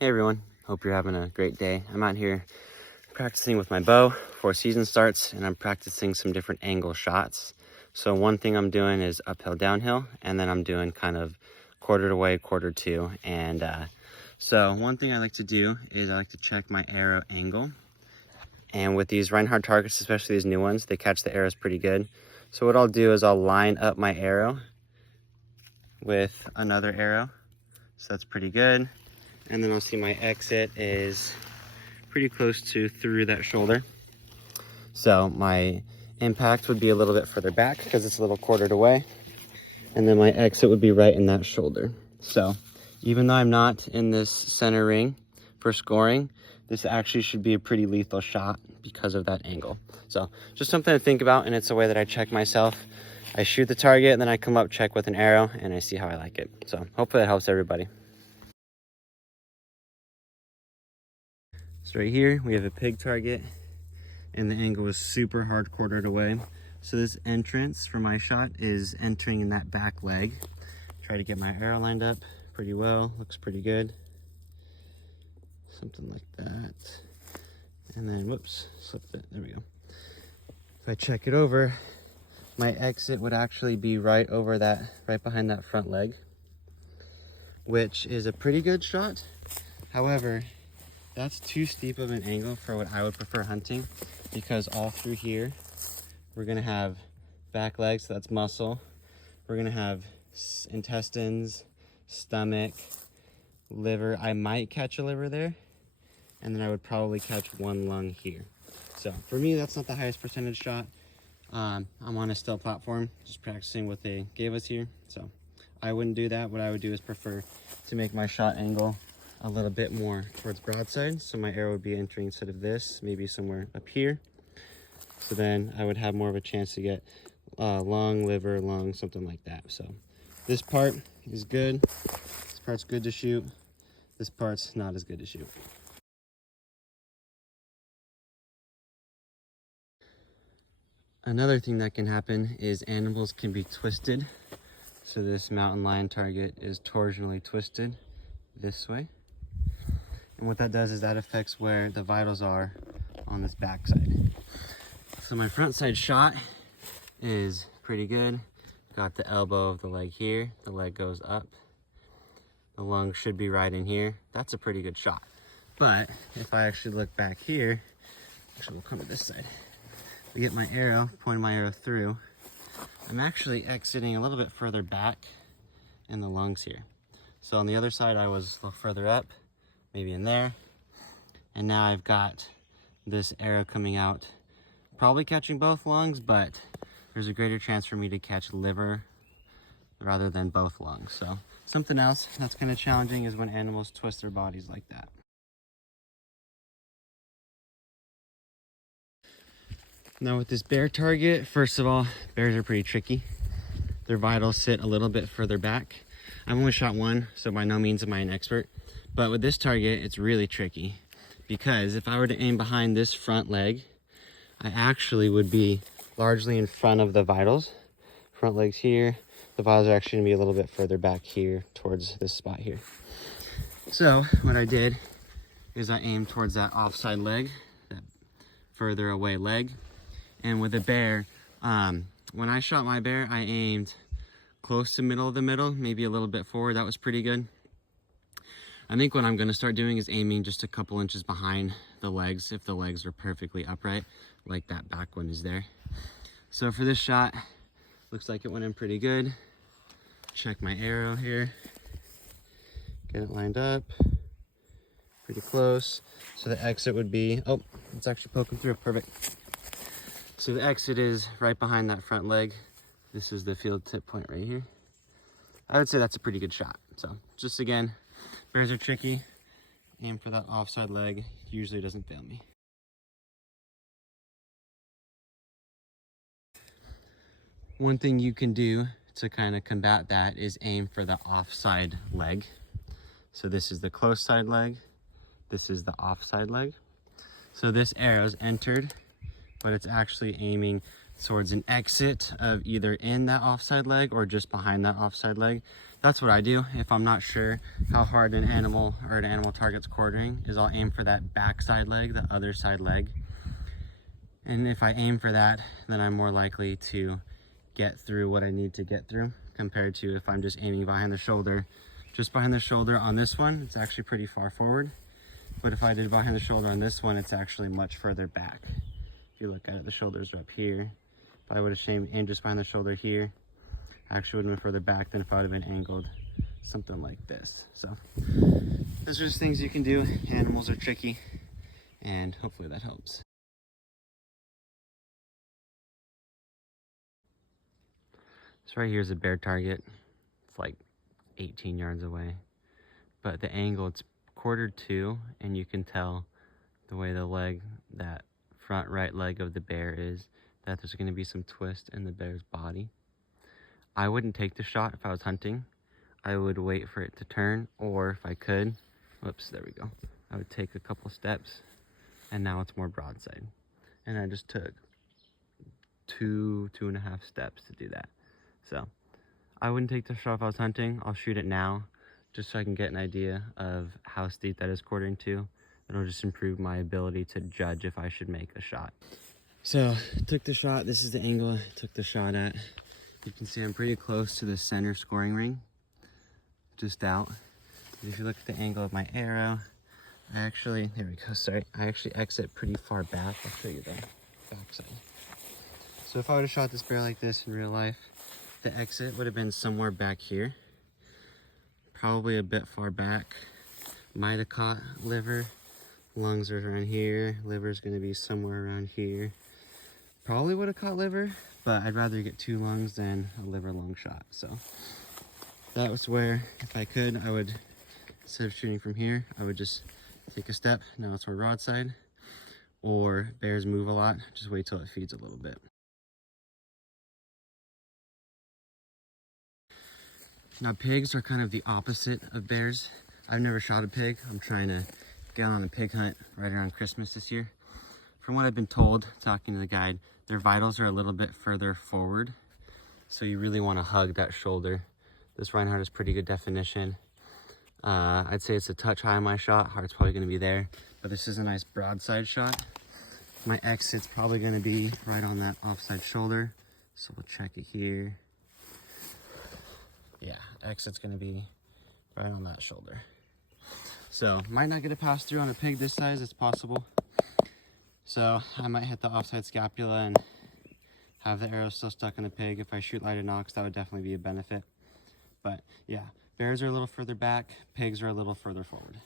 Hey everyone, hope you're having a great day. I'm out here practicing with my bow before season starts, and I'm practicing some different angle shots. So one thing I'm doing is uphill, downhill, and then I'm doing kind of quarter to way, quarter to. And so one thing I like to do is I like to check my arrow angle. And with these Rinehart targets, especially these new ones, they catch the arrows pretty good. So what I'll do is I'll line up my arrow with another arrow. So that's pretty good. And then I'll see my exit is pretty close to through that shoulder. So my impact would be a little bit further back because it's a little quartered away. And then my exit would be right in that shoulder. So even though I'm not in this center ring for scoring, this actually should be a pretty lethal shot because of that angle. So just something to think about, and it's a way that I check myself. I shoot the target, and then I come up, check with an arrow, and I see how I like it. So hopefully that helps everybody. So right here, we have a pig target, and the angle is super hard quartered away. So this entrance for my shot is entering in that back leg. Try to get my arrow lined up pretty well, looks pretty good. Something like that. And then, whoops, slipped it, there we go. If I check it over, my exit would actually be right over that, right behind that front leg, which is a pretty good shot. However, that's too steep of an angle for what I would prefer hunting, because all through here, we're gonna have back legs, so that's muscle. We're gonna have intestines, stomach, liver. I might catch a liver there, and then I would probably catch one lung here. So for me, that's not the highest percentage shot. I'm on a still platform, just practicing what they gave us here. So I wouldn't do that. What I would do is prefer to make my shot angle a little bit more towards broadside. So my arrow would be entering instead of this, maybe somewhere up here. So then I would have more of a chance to get lung, liver, lung, something like that. So this part is good. This part's good to shoot. This part's not as good to shoot. Another thing that can happen is animals can be twisted. So this mountain lion target is torsionally twisted this way. And what that does is that affects where the vitals are on this back side. So my front side shot is pretty good. Got the elbow of the leg here. The leg goes up. The lung should be right in here. That's a pretty good shot. But if I actually look back here, actually we'll come to this side. We get my arrow, point my arrow through. I'm actually exiting a little bit further back in the lungs here. So on the other side, I was a little further up, maybe in there. And now I've got this arrow coming out, probably catching both lungs, but there's a greater chance for me to catch liver rather than both lungs. So something else that's kind of challenging is when animals twist their bodies like that. Now with this bear target, first of all, bears are pretty tricky. Their vitals sit a little bit further back. I've only shot one, so by no means am I an expert. But with this target, it's really tricky, because if I were to aim behind this front leg, I actually would be largely in front of the vitals. Front leg's here. The vitals are actually gonna be a little bit further back here towards this spot here. So what I did is I aimed towards that offside leg, that further away leg. And with a bear, when I shot my bear, I aimed close to middle of the middle, maybe a little bit forward. That was pretty good. I think what I'm gonna start doing is aiming just a couple inches behind the legs, if the legs are perfectly upright, like that back one is there. So for this shot, looks like it went in pretty good. Check my arrow here. Get it lined up. Pretty close. So the exit would be, oh, it's actually poking through, perfect. So the exit is right behind that front leg. This is the field tip point right here. I would say that's a pretty good shot. So just again, bears are tricky. Aim for that offside leg, usually doesn't fail me. One thing you can do to kind of combat that is aim for the offside leg. So this is the close side leg. This is the offside leg. So this arrow's entered, but it's actually aiming towards an exit of either in that offside leg or just behind that offside leg. That's what I do if I'm not sure how hard an animal target's quartering, is I'll aim for that backside leg, the other side leg. And if I aim for that, then I'm more likely to get through what I need to get through, compared to if I'm just aiming behind the shoulder. Just behind the shoulder on this one, it's actually pretty far forward. But if I did behind the shoulder on this one, it's actually much further back. If you look at it, the shoulders are up here. If I would have aimed just behind the shoulder here, I actually would have been further back than if I would have been angled something like this. So those are just things you can do. Animals are tricky, and hopefully that helps. So right here is a bear target. It's like 18 yards away, but the angle, it's quartered to, and you can tell the way the leg, that front right leg of the bear is, that there's going to be some twist in the bear's body. I wouldn't take the shot if I was hunting. I would wait for it to turn, or if I could, whoops, there we go. I would take a couple steps, and now it's more broadside. And I just took two and a half steps to do that. So I wouldn't take the shot if I was hunting. I'll shoot it now, just so I can get an idea of how steep that is quartering to. It'll just improve my ability to judge if I should make a shot. So took the shot. This is the angle I took the shot at. You can see I'm pretty close to the center scoring ring, just out. And if you look at the angle of my arrow, there we go, sorry. I actually exit pretty far back. I'll show you the backside. So if I would have shot this bear like this in real life, the exit would have been somewhere back here, probably a bit far back. Might have caught liver. Lungs are around here. Liver's gonna be somewhere around here. Probably would have caught liver, but I'd rather get 2 lungs than a liver lung shot. So that was where, if I could, I would, instead of shooting from here, I would just take a step. Now it's more broadside. Or bears move a lot, just wait till it feeds a little bit. Now pigs are kind of the opposite of bears. I've never shot a pig. I'm trying to get on a pig hunt right around Christmas this year. From what I've been told, talking to the guide, their vitals are a little bit further forward. So you really want to hug that shoulder. This Reinhardt is pretty good definition. I'd say it's a touch high on my shot. Heart's probably going to be there, but this is a nice broadside shot. My exit's probably going to be right on that offside shoulder. So we'll check it here. Yeah, exit's going to be right on that shoulder. So might not get a pass through on a pig this size, it's possible. So I might hit the offside scapula and have the arrow still stuck in the pig. If I shoot lighted nocks, that would definitely be a benefit. But yeah, bears are a little further back, pigs are a little further forward.